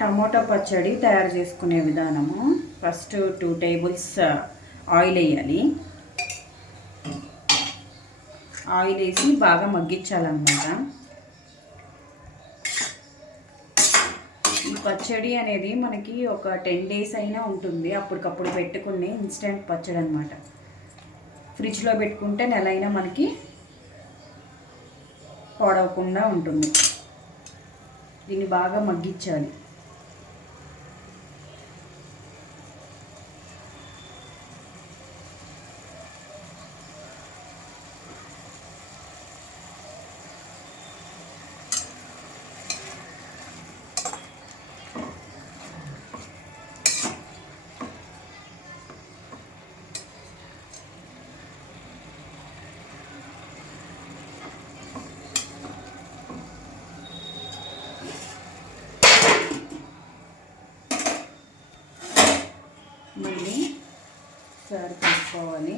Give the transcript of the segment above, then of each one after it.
Tomato పచ్చడి తయారు చేసుకునే విధానము. ఫస్ట్ 2 టేబుల్స్ ఆయిల్ వేయాలి. ఆయిల్ వేసి బాగా మగ్గించాలన్నమాట. ఈ పచ్చడి అనేది మనకి ఒక 10 days అయినా ఉంటుంది. అప్పటికప్పుడు పెట్టుకునే ఇన్స్టెంట్ పచ్చడి అనమాట. ఫ్రిడ్జ్లో పెట్టుకుంటే నెలైనా మనకి పాడవకుండా ఉంటుంది. దీన్ని బాగా మగ్గించాలి. మళ్ళీ సర్వ్ చేసుకోవాలి.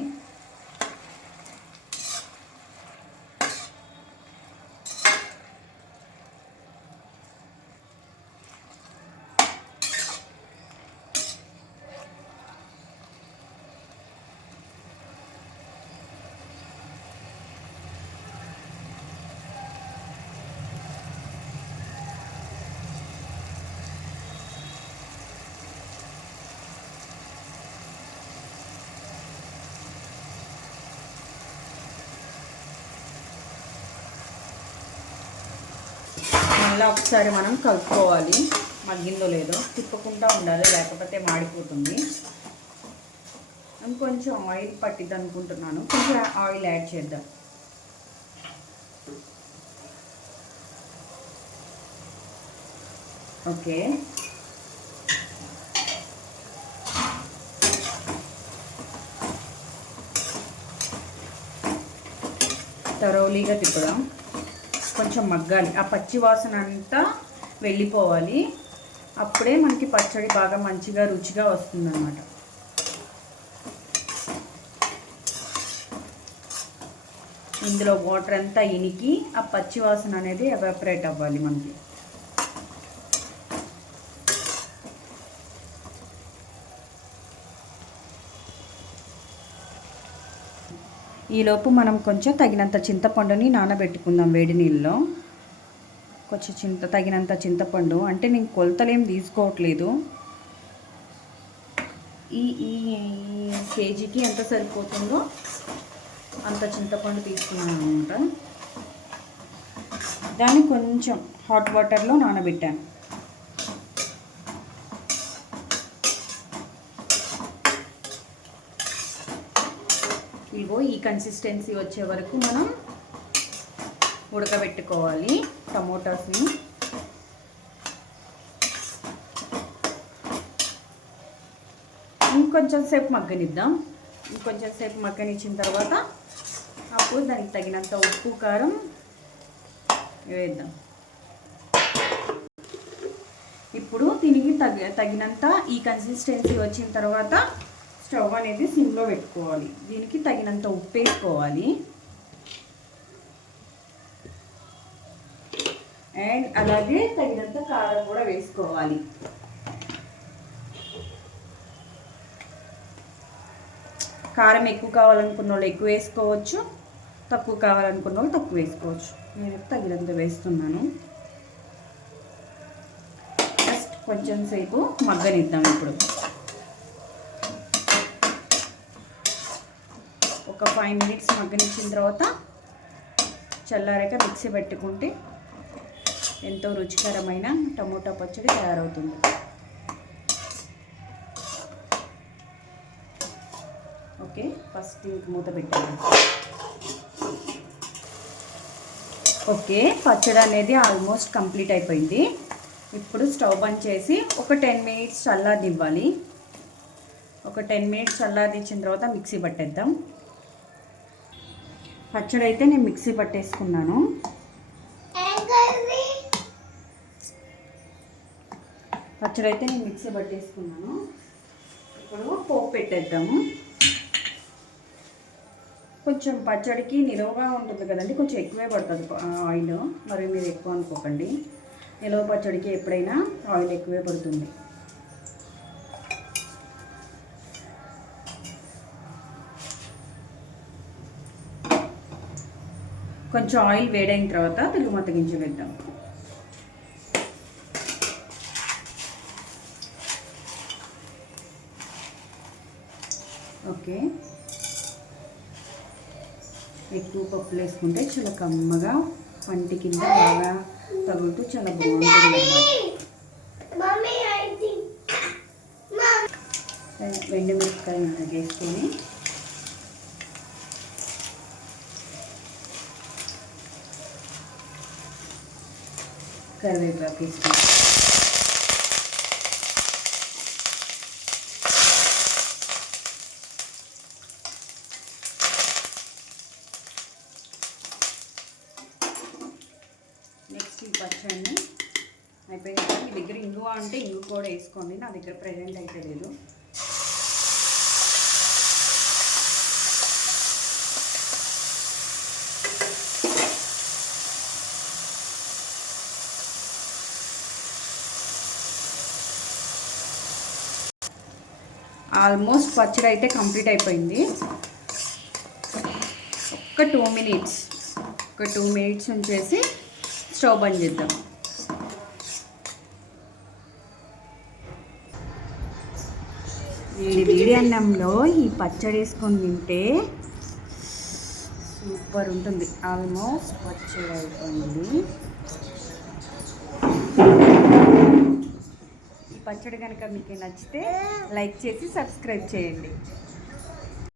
మళ్ళీ ఒకసారి మనం కలుపుకోవాలి. మగ్గిందో లేదో తిప్పకుండా ఉండాలి, లేకపోతే మాడిపోతుంది. కొంచెం ఆయిల్ పట్టిద్ది అనుకుంటున్నాను. కొంచెం ఆయిల్ యాడ్ చేద్దాం. ఓకే, తరోలీగా తిప్పుదాం. కొంచెం మగ్గాలి. ఆ పచ్చి వాసన అంతా వెళ్ళిపోవాలి. అప్పుడే మనకి పచ్చడి బాగా మంచిగా రుచిగా వస్తుందన్నమాట. ఇందులో వాటర్ అంతా ఇనికి ఆ పచ్చి వాసన అనేది ఎవాపరేట్ అవ్వాలి మనకి. ఈలోపు మనం కొంచెం తగినంత చింతపండుని నానబెట్టుకుందాం వేడి నీళ్ళలో. కొంచెం తగినంత చింతపండు, అంటే నేను కొలతలేం తీసుకోవట్లేదు. ఈ కేజీకి ఎంత సరిపోతుందో అంత చింతపండు తీసుకున్నాను అనమాట. దాన్ని కొంచెం హాట్ వాటర్లో నానబెట్టాను. ఇగో ఈ కన్సిస్టెన్సీ వచ్చే వరకు మనం ఉడకబెట్టుకోవాలి టమోటాస్ని. ఇంకొంచెం సేపు మగ్గనిద్దాం. ఇంకొంచెం సేపు మగ్గనిచ్చిన తర్వాత అప్పుడు దానికి తగినంత ఉప్పు కారం వేద్దాం. ఇప్పుడు దీనికి తగినంత ఈ కన్సిస్టెన్సీ వచ్చిన తర్వాత స్టవ్ అనేది సిమ్లో పెట్టుకోవాలి. దీనికి తగినంత ఉప్పు వేసుకోవాలి. అండ్ అలాగే తగినంత కారం కూడా వేసుకోవాలి. కారం ఎక్కువ కావాలనుకున్న వాళ్ళు ఎక్కువ వేసుకోవచ్చు, తక్కువ కావాలనుకున్న వాళ్ళు తక్కువ వేసుకోవచ్చు. నేను తగినంత వేస్తున్నాను. జస్ట్ కొంచెం సేపు మగ్గనిద్దాం. ఇప్పుడు ఒక 5 minutes మగ్గనిచ్చిన తర్వాత చల్లారాక మిక్సీ పెట్టుకుంటే ఎంతో రుచికరమైన టమోటా పచ్చడి తయారవుతుంది. ఓకే, ఫస్ట్ మూత పెట్టాను. ఓకే, పచ్చడి అనేది ఆల్మోస్ట్ కంప్లీట్ అయిపోయింది. ఇప్పుడు స్టవ్ బంద్ చేసి ఒక 10 minutes చల్లారనివ్వాలి. ఒక 10 minutes చల్లారనిచ్చిన తర్వాత మిక్సీ పట్టేద్దాం. పచ్చడి అయితే నేను మిక్సీ పట్టేసుకున్నాను. ఇప్పుడు పోపు పెట్టేద్దాము. కొంచెం పచ్చడికి నిలువగా ఉంటుంది కదండి, కొంచెం ఎక్కువే పడుతుంది ఆయిల్. మరి మీరు ఎక్కువ అనుకోకండి, నిలువ పచ్చడికి ఎప్పుడైనా ఆయిల్ ఎక్కువే పడుతుంది. కొంచెం ఆయిల్ వేడైన తర్వాత తిరుగుమత్త గింజలు వేద్దాం. ఓకే, ఎక్కువ పప్పులు వేసుకుంటే చాలా కమ్మగా పంటి కింద బాగా తగులుతూ చాలా బాగుంటుంది అన్నమాట. ఎండుమిరపకాయలు వేసుకొని కరివేపాకు వేసుకుంటాం. నెక్స్ట్ ఈ పచ్చడిని అయిపోయింది. మీ దగ్గర ఇంగువ అంటే ఇంగు కూడా వేసుకోండి, నా దగ్గర ప్రెజెంట్ అయితే లేదు. ఆల్మోస్ట్ పచ్చడి అయితే కంప్లీట్ అయిపోయింది. ఒక 2 మినిట్స్ ఉంచేసి స్టవ్ బంద్ చేద్దాం. వేడి అన్నంలో ఈ పచ్చడి వేసుకొని తింటే సూపర్ ఉంటుంది. ఆల్మోస్ట్ పచ్చడి అయిపోయింది. ఈ పచ్చడి కనుక మీకు నచ్చితే లైక్ చేసి సబ్స్క్రైబ్ చేయండి.